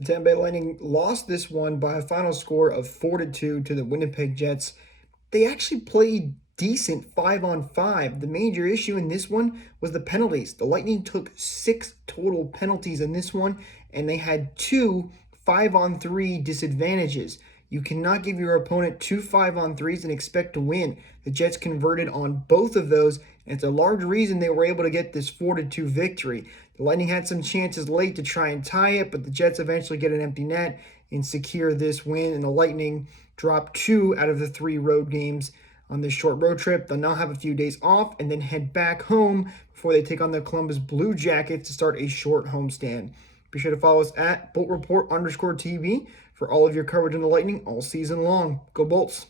The Tampa Bay Lightning lost this one by a final score of 4-2 to the Winnipeg Jets. They actually played decent 5-on-5. The major issue in this one was the penalties. The Lightning took 6 total penalties in this one, and they had 2 5-on-3 disadvantages. You cannot give your opponent 2 5-on-3s and expect to win. The Jets converted on both of those, and it's a large reason they were able to get this 4-2 victory. The Lightning had some chances late to try and tie it, but the Jets eventually get an empty net and secure this win, and the Lightning drop 2 out of the 3 road games on this short road trip. They'll now have a few days off and then head back home before they take on the Columbus Blue Jackets to start a short homestand. Be sure to follow us at BoltReport_TV for all of your coverage on the Lightning all season long. Go Bolts!